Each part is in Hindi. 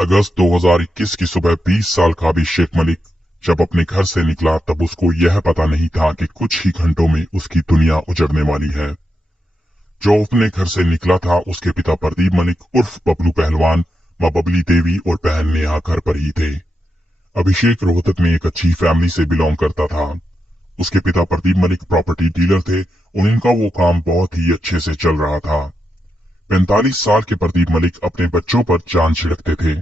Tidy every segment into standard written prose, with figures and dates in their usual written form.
अगस्त 2021 की सुबह 20 साल का अभिषेक मलिक जब अपने घर से निकला तब उसको यह पता नहीं था कि कुछ ही घंटों में उसकी दुनिया उजड़ने वाली है। जो अपने घर से निकला था उसके पिता प्रदीप मलिक उर्फ बबलू पहलवान, मां बबली देवी और बहन नेहा घर पर ही थे। अभिषेक रोहतक में एक अच्छी फैमिली से बिलोंग करता था। उसके पिता प्रदीप मलिक प्रॉपर्टी डीलर थे और इनका वो काम बहुत ही अच्छे से चल रहा था। 45 साल के प्रदीप मलिक अपने बच्चों पर जान छिड़कते थे।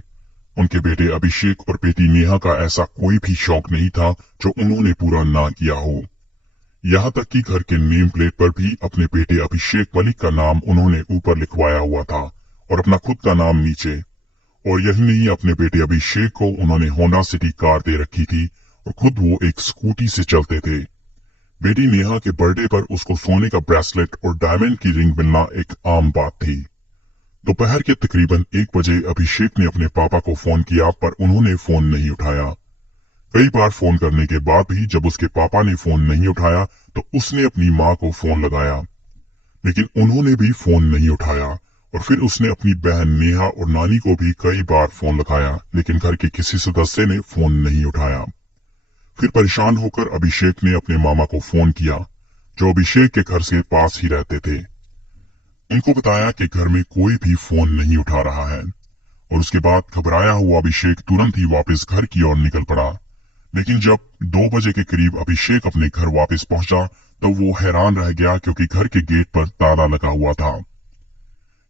उनके बेटे अभिषेक और बेटी नेहा का ऐसा कोई भी शौक नहीं था जो उन्होंने पूरा ना किया हो। यहाँ तक कि घर के नेम प्लेट पर भी अपने बेटे अभिषेक मलिक का नाम उन्होंने ऊपर लिखवाया हुआ था और अपना खुद का नाम नीचे। और यही नहीं, अपने बेटे अभिषेक को उन्होंने होंडा सिटी कार दे रखी थी और खुद वो एक स्कूटी से चलते थे। बेटी नेहा के बर्थडे पर उसको सोने का ब्रेसलेट और डायमंड की रिंग मिलना एक आम बात थी। दोपहर के तकरीबन 1 बजे अभिषेक ने अपने पापा को फोन किया पर उन्होंने फोन नहीं उठाया। कई बार फोन करने के बाद भी जब उसके पापा ने फोन नहीं उठाया तो उसने अपनी माँ को फोन लगाया, लेकिन उन्होंने भी फोन नहीं उठाया। और फिर उसने अपनी बहन नेहा और नानी को भी कई बार फोन लगाया, लेकिन घर के किसी सदस्य ने फोन नहीं उठाया। फिर परेशान होकर अभिषेक ने अपने मामा को फोन किया, जो अभिषेक के घर से पास ही रहते थे। उनको बताया कि घर में कोई भी फोन नहीं उठा रहा है और उसके बाद घबराया हुआ अभिषेक तुरंत ही वापस घर की ओर निकल पड़ा। लेकिन जब 2 बजे के करीब अभिषेक अपने घर वापस पहुंचा तो वो हैरान रह गया, क्योंकि घर के गेट पर ताला लगा हुआ था।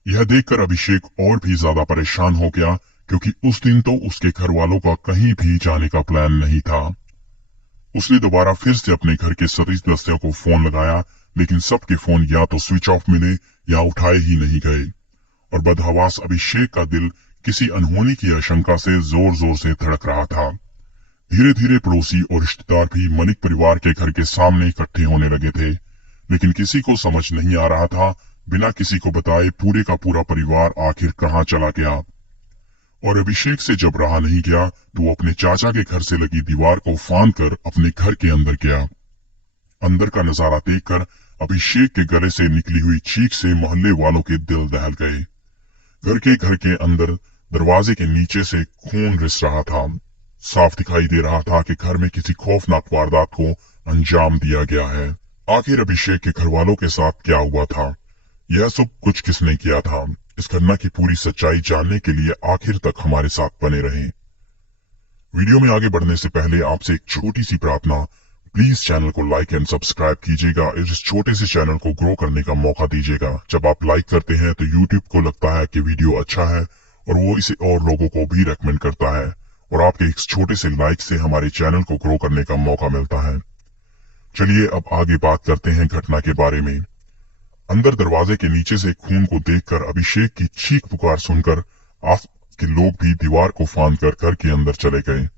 यह देखकर अभिषेक और भी ज्यादा परेशान हो गया, क्योंकि उस दिन तो उसके घर वालों का कहीं भी जाने का प्लान नहीं था। उसने दोबारा फिर से अपने घर के सदस्यों को फोन लगाया, लेकिन सबके फोन या तो स्विच ऑफ मिले या उठाए ही नहीं गए। और बदहवास अभिषेक का दिल किसी अनहोनी की आशंका से जोर जोर से धड़क रहा था। धीरे धीरे पड़ोसी और रिश्तेदार भी मलिक परिवार के घर के सामने इकट्ठे होने लगे थे, लेकिन किसी को समझ नहीं आ रहा था बिना किसी को बताए पूरे का पूरा परिवार आखिर कहाँ चला गया। और अभिषेक से जब रहा नहीं गया तो वो अपने चाचा के घर से लगी दीवार को फांद कर अपने घर के अंदर गया। अंदर का नजारा देखकर अभिषेक के गले से निकली हुई चीख से मोहल्ले वालों के दिल दहल गए। घर के अंदर दरवाजे के नीचे से खून रिस रहा था। साफ दिखाई दे रहा था कि घर में किसी खौफनाक वारदात को अंजाम दिया गया है। आखिर अभिषेक के घर वालों के साथ क्या हुआ था, यह सब कुछ किसने किया था, इस घटना की पूरी सच्चाई जानने के लिए आखिर तक हमारे साथ बने रहें। वीडियो में आगे बढ़ने से पहले आपसे एक छोटी सी प्रार्थना, प्लीज चैनल को लाइक एंड सब्सक्राइब कीजिएगा और इस छोटे से चैनल को ग्रो करने का मौका दीजिएगा। जब आप लाइक करते हैं तो यूट्यूब को लगता है कि वीडियो अच्छा है और वो इसे और लोगों को भी रेकमेंड करता है, और आपके एक छोटे से लाइक से हमारे चैनल को ग्रो करने का मौका मिलता है। चलिए अब आगे बात करते हैं घटना के बारे में। अंदर दरवाजे के नीचे से खून को देखकर अभिषेक की चीख पुकार सुनकर आस के लोग भी दीवार को फांदकर घर के अंदर चले गए।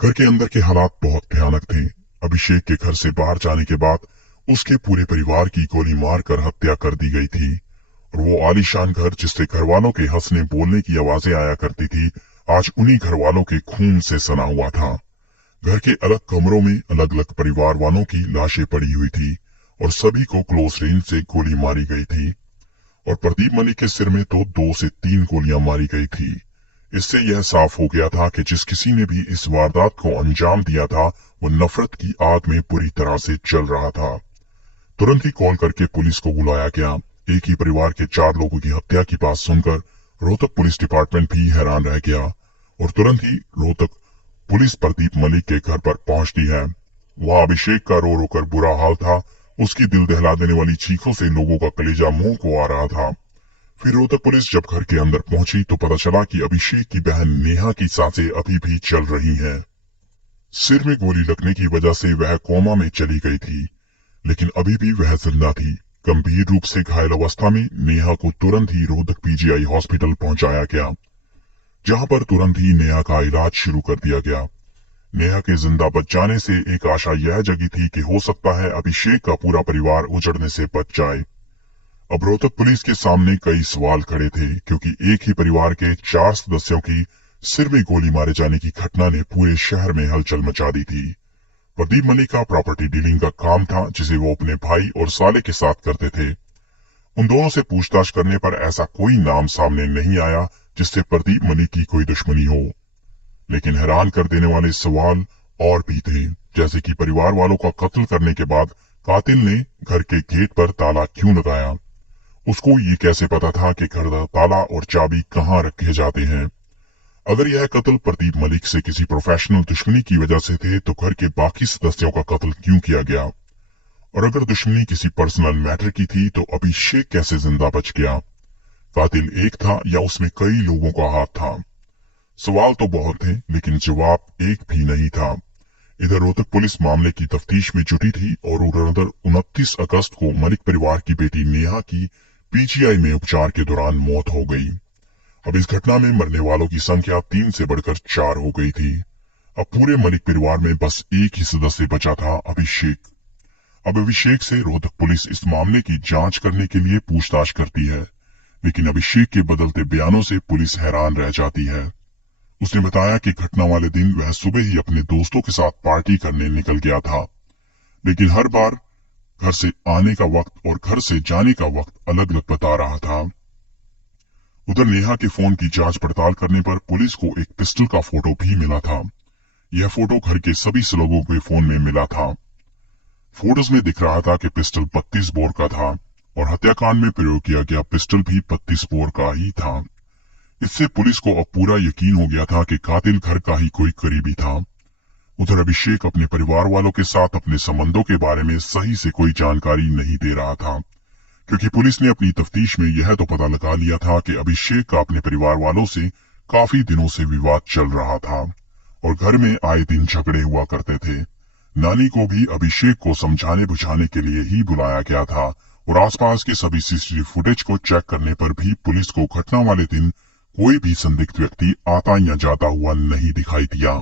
घर के अंदर के हालात बहुत भयानक थे। अभिषेक के घर से बाहर जाने के बाद उसके पूरे परिवार की गोली मारकर हत्या कर दी गई थी, और वो आलीशान घर जिससे घर वालों के हंसने बोलने की आवाजें आया करती थी, आज उन्हीं घर वालों के खून से सना हुआ था। घर के अलग कमरों में अलग अलग परिवार वालों की लाशें पड़ी हुई थी और सभी को क्लोज रेंज से गोली मारी गई थी। और प्रदीप मलिक के सिर में तो 2 से 3 गोलियां मारी गई थी। इससे यह साफ हो गया था कि जिस किसी ने भी इस वारदात को अंजाम दिया था वो नफरत की आग में पूरी तरह से जल रहा था। तुरंत ही कॉल करके पुलिस को बुलाया गया। एक ही परिवार के 4 लोगों की हत्या की बात सुनकर रोहतक पुलिस डिपार्टमेंट भी हैरान रह गया और तुरंत ही रोहतक पुलिस प्रदीप मलिक के घर पर पहुंचती है। वहां अभिषेक का रो रो कर बुरा हाल था। उसकी दिल दहला देने वाली चीखों से लोगों का कलेजा मुंह को आ रहा था। फिर रोहतक पुलिस जब घर के अंदर पहुंची तो पता चला कि अभिषेक की बहन नेहा की सांसें अभी भी चल रही हैं। सिर में गोली लगने की वजह से वह कोमा में चली गई थी, लेकिन अभी भी वह जिंदा थी। गंभीर रूप से घायल अवस्था में नेहा को तुरंत ही रोहतक पीजीआई हॉस्पिटल पहुंचाया गया, जहां पर तुरंत ही नेहा का इलाज शुरू कर दिया गया। नेहा के जिंदा बच जाने से एक आशा यह जगी थी कि हो सकता है अभिषेक का पूरा परिवार उजड़ने से बच जाए। अब रोहतक पुलिस के सामने कई सवाल खड़े थे, क्योंकि एक ही परिवार के 4 सदस्यों की सिर में गोली मारे जाने की घटना ने पूरे शहर में हलचल मचा दी थी। प्रदीप मलिक का प्रॉपर्टी डीलिंग का काम था, जिसे वो अपने भाई और साले के साथ करते थे। उन दोनों से पूछताछ करने पर ऐसा कोई नाम सामने नहीं आया जिससे प्रदीप मलिक की कोई दुश्मनी हो। लेकिन हैरान कर देने वाले सवाल और भी थे, जैसे कि परिवार वालों का कत्ल करने के बाद कातिल ने घर के गेट पर ताला क्यों लगाया। उसको ये कैसे पता था कि घर का ताला और चाबी कहाँ रखे जाते हैं। अगर यह कत्ल प्रदीप मलिक से किसी प्रोफेशनल दुश्मनी की वजह से थे तो घर के बाकी सदस्यों का कत्ल क्यों किया गया, और अगर दुश्मनी किसी पर्सनल मैटर की थी तो अभिषेक कैसे जिंदा बच गया। कातिल एक था या उसमें कई लोगों का हाथ था। सवाल तो बहुत थे लेकिन जवाब एक भी नहीं था। इधर रोहतक पुलिस मामले की तफ्तीश में जुटी थी और उधर 29 अगस्त को मलिक परिवार की बेटी नेहा की पीजीआई में उपचार के दौरान मौत हो गई। अब इस घटना में मरने वालों की संख्या 3 से बढ़कर 4 हो गई थी। अब पूरे मलिक परिवार में बस एक ही सदस्य बचा था, अभिषेक। अब अभिषेक से रोहतक पुलिस इस मामले की जांच करने के लिए पूछताछ करती है, लेकिन अभिषेक के बदलते बयानों से पुलिस हैरान रह जाती है। उसने बताया कि घटना वाले दिन वह सुबह ही अपने दोस्तों के साथ पार्टी करने निकल गया था, लेकिन हर बार घर से आने का वक्त और घर से जाने का वक्त अलग अलग बता रहा था। उधर नेहा के फोन की जांच पड़ताल करने पर पुलिस को एक पिस्टल का फोटो भी मिला था। यह फोटो घर के सभी लोगों के फोन में मिला था। फोटोज में दिख रहा था कि पिस्टल 32 बोर का था और हत्याकांड में प्रयोग किया गया पिस्टल भी 32 बोर का ही था। इससे पुलिस को अब पूरा यकीन हो गया था कि कातिल घर का ही कोई करीबी था। उधर अभिषेक अपने परिवार वालों के साथ अपने संबंधों के बारे में सही से कोई जानकारी नहीं दे रहा था, क्योंकि पुलिस ने अपनी तफ्तीश में यह तो पता लगा लिया था कि अभिषेक का अपने परिवार वालों से काफी दिनों से विवाद चल रहा था और घर में आए दिन झगड़े हुआ करते थे। नानी को भी अभिषेक को समझाने बुझाने के लिए ही बुलाया गया था और आसपास के सभी सीसीटीवी फुटेज को चेक करने पर भी पुलिस को घटना वाले दिन कोई भी संदिग्ध व्यक्ति आता या जाता हुआ नहीं दिखाई दिया।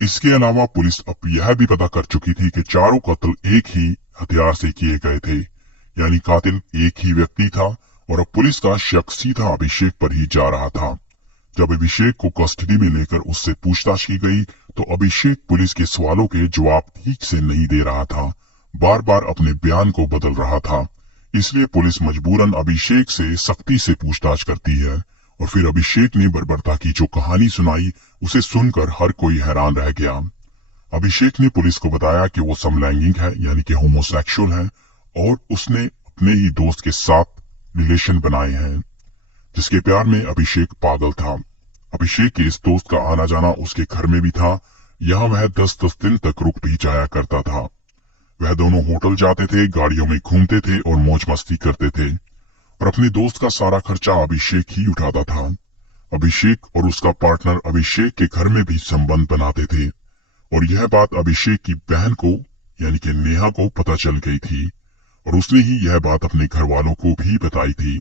इसके अलावा पुलिस अब यह भी पता कर चुकी थी कि चारों कत्ल एक ही हथियार से किए गए थे, यानी कातिल एक ही व्यक्ति था और अब पुलिस का शक सीधा अभिषेक पर ही जा रहा था। जब अभिषेक को कस्टडी में लेकर उससे पूछताछ की गई तो अभिषेक पुलिस के सवालों के जवाब ठीक से नहीं दे रहा था, बार बार अपने बयान को बदल रहा था। इसलिए पुलिस मजबूरन अभिषेक से सख्ती से पूछताछ करती है और फिर अभिषेक ने बर्बरता की जो कहानी सुनाई उसे सुनकर हर कोई हैरान रह गया। अभिषेक ने पुलिस को बताया कि वो समलैंगिक है, यानी कि होमोसेक्सुअल है और उसने अपने ही दोस्त के साथ रिलेशन बनाए हैं, जिसके प्यार में अभिषेक पागल था। अभिषेक के इस दोस्त का आना जाना उसके घर में भी था। यहाँ वह 10-10 दिन तक रुक भी जाया करता था। वह दोनों होटल जाते थे, गाड़ियों में घूमते थे और मौज मस्ती करते थे और अपने दोस्त का सारा खर्चा अभिषेक ही उठाता था। अभिषेक और उसका पार्टनर अभिषेक के घर में भी संबंध बनाते थे और यह बात अभिषेक की बहन को यानी कि नेहा को पता चल गई थी और उसने ही यह बात अपने घर वालों को भी बताई थी।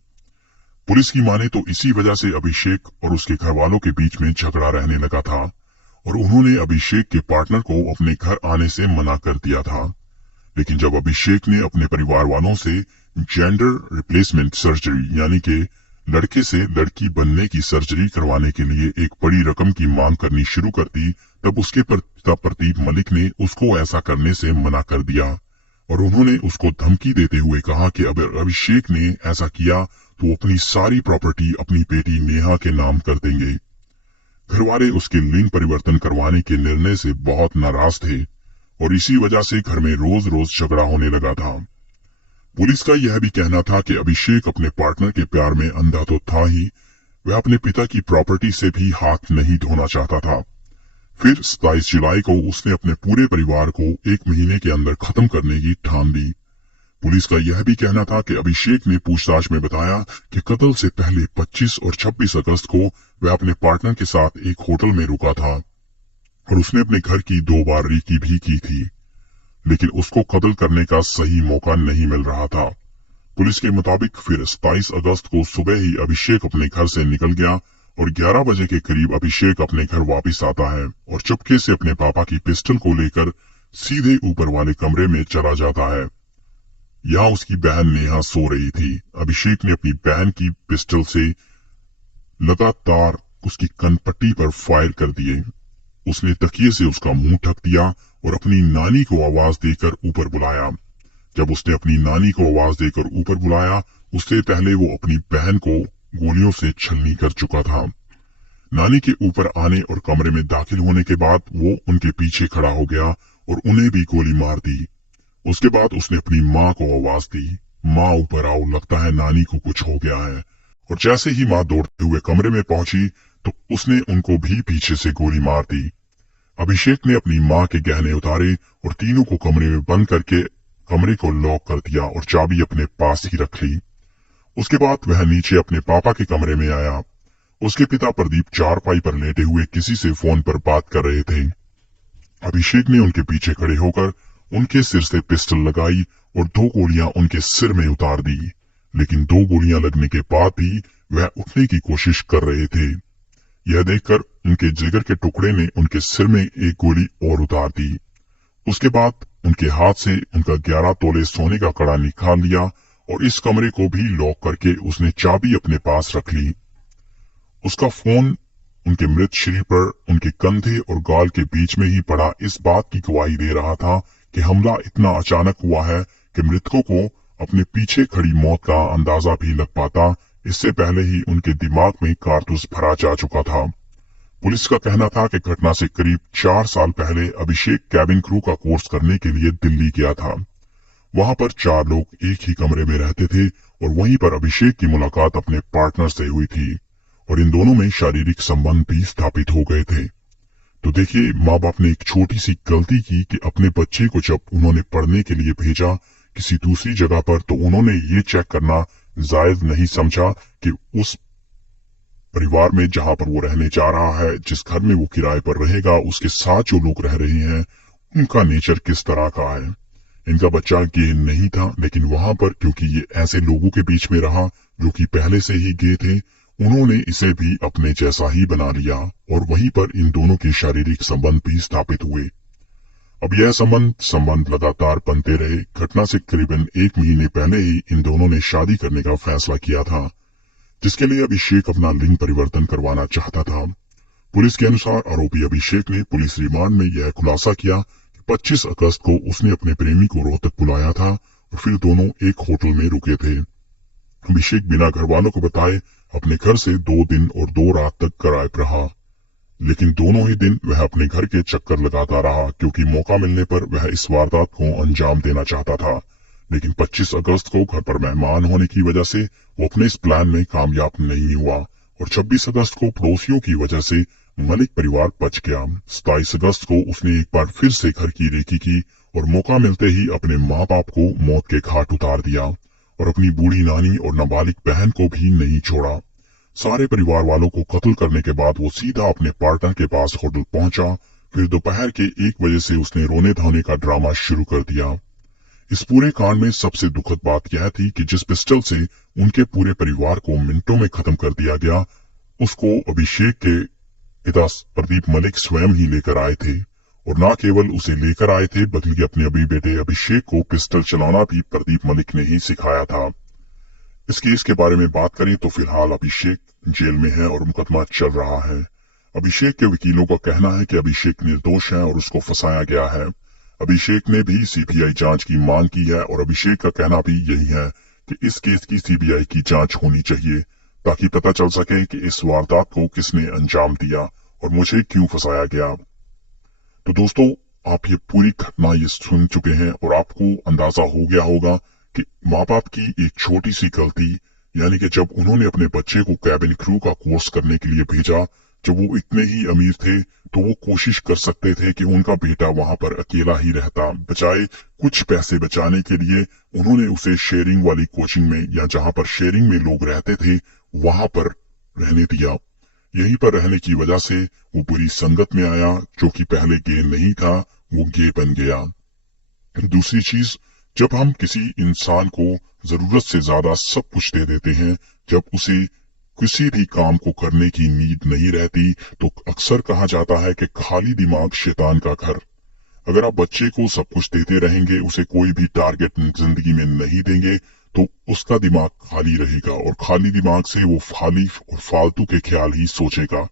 पुलिस की माने तो इसी वजह से अभिषेक और उसके घर वालों के बीच में झगड़ा रहने लगा था और उन्होंने अभिषेक के पार्टनर को अपने घर आने से मना कर दिया था। लेकिन जब अभिषेक ने अपने परिवार वालों से जेंडर रिप्लेसमेंट सर्जरी यानी कि लड़के से लड़की बनने की सर्जरी करवाने के लिए एक बड़ी रकम की मांग करनी शुरू कर दी, तब उसके पिता प्रदीप मलिक ने उसको ऐसा करने से मना कर दिया और उन्होंने उसको धमकी देते हुए कहा कि अगर अभिषेक ने ऐसा किया तो अपनी सारी प्रॉपर्टी अपनी बेटी नेहा के नाम कर देंगे। घरवाले उसके लिंग परिवर्तन करवाने के निर्णय से बहुत नाराज थे और इसी वजह से घर में रोज रोज झगड़ा होने लगा था। पुलिस का यह भी कहना था कि अभिषेक अपने पार्टनर के प्यार में अंधा तो था ही, वह अपने पिता की प्रॉपर्टी से भी हाथ नहीं धोना चाहता था। फिर 27 जुलाई को उसने अपने पूरे परिवार को 1 महीने के अंदर खत्म करने की ठान ली। पुलिस का यह भी कहना था कि अभिषेक ने पूछताछ में बताया कि कत्ल से पहले 25 और 26 अगस्त को वह अपने पार्टनर के साथ एक होटल में रुका था और उसने अपने घर की 2 बार रेकी भी की थी, लेकिन उसको कत्ल करने का सही मौका नहीं मिल रहा था। पुलिस के मुताबिक फिर 27 अगस्त को सुबह ही अभिषेक अपने घर से निकल गया और 11 बजे के करीब अभिषेक अपने घर वापस आता है और चुपके से अपने पापा की पिस्टल को लेकर सीधे ऊपर वाले कमरे में चला जाता है। यहाँ उसकी बहन नेहा सो रही थी। अभिषेक ने अपनी बहन की पिस्टल से लगातार उसकी कनपट्टी पर फायर कर दिए। उसने तकिए से उसका मुंह ढक दिया और अपनी नानी को आवाज देकर ऊपर बुलाया। जब उसने अपनी नानी को आवाज देकर ऊपर बुलाया, उससे पहले वो अपनी बहन को गोलियों से छलनी कर चुका था। नानी के ऊपर आने और कमरे में दाखिल होने के बाद वो उनके पीछे खड़ा हो गया और उन्हें भी गोली मार दी। उसके बाद उसने अपनी माँ को आवाज दी, माँ ऊपर आओ, लगता है नानी को कुछ हो गया है। और जैसे ही माँ दौड़ते हुए कमरे में पहुंची तो उसने उनको भी पीछे से गोली मार दी। अभिषेक ने अपनी माँ के गहने उतारे और तीनों को कमरे में बंद करके कमरे को लॉक कर दिया और चाबी अपने पास ही रख ली। उसके बाद वह नीचे अपने पापा के कमरे में आया। उसके पिता प्रदीप चारपाई पर लेटे हुए किसी से फोन पर बात कर रहे थे। अभिषेक ने उनके पीछे खड़े होकर उनके सिर से पिस्टल लगाई और 2 गोलियां उनके सिर में उतार दी, लेकिन 2 गोलियां लगने के बाद भी वह उठने की कोशिश कर रहे थे। यह देखकर उनके जिगर के टुकड़े ने उनके सिर में एक गोली और उतार दी। उसके बाद उनके हाथ से उनका 11 तोले सोने का कड़ा निकाल लिया और इस कमरे को भी लॉक करके उसने चाबी अपने पास रख ली। उसका फोन उनके मृत शरीर पर उनके कंधे और गाल के बीच में ही पड़ा इस बात की गवाही दे रहा था कि हमला इतना अचानक हुआ है कि मृतकों को अपने पीछे खड़ी मौत का अंदाजा भी लग पाता। इससे पहले ही उनके दिमाग में कारतूस भरा जा चुका था। पुलिस का कहना था कि घटना से करीब 4 साल पहले अभिषेक कैबिन क्रू का कोर्स करने के लिए दिल्ली गया था। वहां पर 4 लोग एक ही कमरे में रहते थे और वहीं पर अभिषेक की मुलाकात अपने पार्टनर से हुई थी और इन दोनों में शारीरिक संबंध भी स्थापित हो गए थे। तो देखिए, माँ बाप ने एक छोटी सी गलती की कि अपने बच्चे को जब उन्होंने पढ़ने के लिए भेजा किसी दूसरी जगह पर, तो उन्होंने ये चेक करना जायज नहीं समझा कि उस परिवार में जहां पर वो रहने जा रहा है, जिस घर में वो किराए पर रहेगा, उसके साथ जो लोग रह रहे हैं उनका नेचर किस तरह का है। इनका बच्चा गे नहीं था, लेकिन वहां पर क्योंकि ये ऐसे लोगों के बीच में रहा जो कि पहले से ही गे थे, उन्होंने इसे भी अपने जैसा ही बना लिया और वहीं पर इन दोनों के शारीरिक संबंध भी स्थापित हुए। अब यह संबंध लगातार बनते रहे। घटना से करीबन 1 महीने पहले ही इन दोनों ने शादी करने का फैसला किया था, जिसके लिए अभिषेक अपना लिंग परिवर्तन करवाना चाहता था। पुलिस के अनुसार आरोपी अभिषेक ने पुलिस रिमांड में यह खुलासा किया कि 25 अगस्त को उसने अपने प्रेमी को रोहतक बुलाया था और फिर दोनों एक होटल में रुके थे। अभिषेक बिना घर वालों को बताए अपने घर से 2 दिन और 2 रात तक किराए पर रहा, लेकिन दोनों ही दिन वह अपने घर के चक्कर लगाता रहा क्योंकि मौका मिलने पर वह इस वारदात को अंजाम देना चाहता था। लेकिन 25 अगस्त को घर पर मेहमान होने की वजह से वो अपने इस प्लान में कामयाब नहीं हुआ और 26 अगस्त को पड़ोसियों की वजह से मलिक परिवार बच गया। 27 अगस्त को उसने एक बार फिर से घर की रेकी की और मौका मिलते ही अपने माँ बाप को मौत के घाट उतार दिया और अपनी बूढ़ी नानी और नाबालिग बहन को भी नहीं छोड़ा। सारे परिवार वालों को कत्ल करने के बाद वो सीधा अपने पार्टनर के पास होटल पहुंचा। फिर दोपहर के 1 बजे से उसने रोने धोने का ड्रामा शुरू कर दिया। इस पूरे कांड में सबसे दुखद बात यह थी कि जिस पिस्टल से उनके पूरे परिवार को मिनटों में खत्म कर दिया गया, उसको अभिषेक के पिता प्रदीप मलिक स्वयं ही लेकर आए थे और न केवल उसे लेकर आए थे बल्कि अपने अभी बेटे अभिषेक को पिस्टल चलाना भी प्रदीप मलिक ने ही सिखाया था। इस केस के बारे में बात करें तो फिलहाल अभिषेक जेल में है और मुकदमा चल रहा है। अभिषेक के वकीलों का कहना है कि अभिषेक निर्दोष है और उसको फंसाया गया है। अभिषेक ने भी सीबीआई जांच की मांग की है और अभिषेक का कहना भी यही है कि इस केस की सीबीआई की जांच होनी चाहिए ताकि पता चल सके कि इस वारदात को किसने अंजाम दिया और मुझे क्यों फंसाया गया। तो दोस्तों, आप ये पूरी घटना ये सुन चुके हैं और आपको अंदाजा हो गया होगा कि माँ बाप की एक छोटी सी गलती, यानी कि जब उन्होंने अपने बच्चे को कैबिन क्रू का कोर्स करने के लिए भेजा, जब वो इतने ही अमीर थे तो वो कोशिश कर सकते थे कि उनका बेटा वहां पर अकेला ही रहता, बजाय कुछ पैसे बचाने के लिए उन्होंने उसे शेयरिंग वाली कोचिंग में या जहां पर शेयरिंग में लोग रहते थे वहां पर रहने दिया। यहीं पर रहने की वजह से वो बुरी संगत में आया, जो कि पहले गे नहीं था, वो गे बन गया। दूसरी चीज, जब हम किसी इंसान को जरूरत से ज्यादा सब कुछ दे देते हैं, जब उसे किसी भी काम को करने की नीड नहीं रहती, तो अक्सर कहा जाता है कि खाली दिमाग शैतान का घर। अगर आप बच्चे को सब कुछ देते रहेंगे, उसे कोई भी टारगेट जिंदगी में नहीं देंगे, तो उसका दिमाग खाली रहेगा और खाली दिमाग से वो खाली और फालतू के ख्याल ही सोचेगा।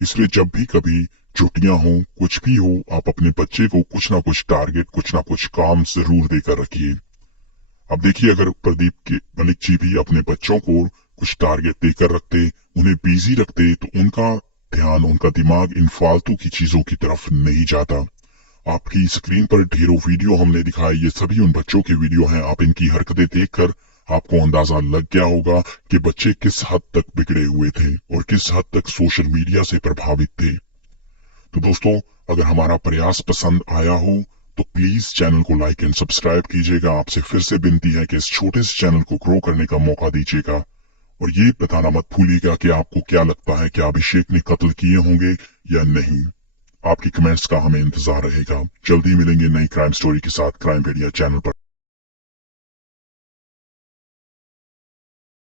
इसलिए जब भी कभी छुट्टियां हो, कुछ भी हो, आप अपने बच्चे को कुछ ना कुछ टारगेट, कुछ ना कुछ काम जरूर देकर रखिए। अब देखिए, अगर प्रदीप के मलिक जी भी अपने बच्चों को कुछ टारगेट देकर रखते, उन्हें बिजी रखते, तो उनका ध्यान, उनका दिमाग इन फालतू की चीजों की तरफ नहीं जाता। आपकी स्क्रीन पर ढेरों वीडियो हमने दिखाए, ये सभी उन बच्चों के वीडियो हैं। आप इनकी हरकतें देखकर आपको अंदाजा लग गया होगा कि बच्चे किस हद तक बिगड़े हुए थे और किस हद तक सोशल मीडिया से प्रभावित थे। तो दोस्तों, अगर हमारा प्रयास पसंद आया हो तो प्लीज चैनल को लाइक एंड सब्सक्राइब कीजिएगा। आपसे फिर से विनती है कि इस छोटे से चैनल को ग्रो करने का मौका दीजिएगा। और ये बताना मत भूलिएगा कि आपको क्या लगता है कि अभिषेक ने कत्ल किए होंगे या नहीं। आपकी कमेंट्स का हमें इंतजार रहेगा। जल्दी मिलेंगे नई क्राइम स्टोरी के साथ क्राइम मीडिया चैनल पर।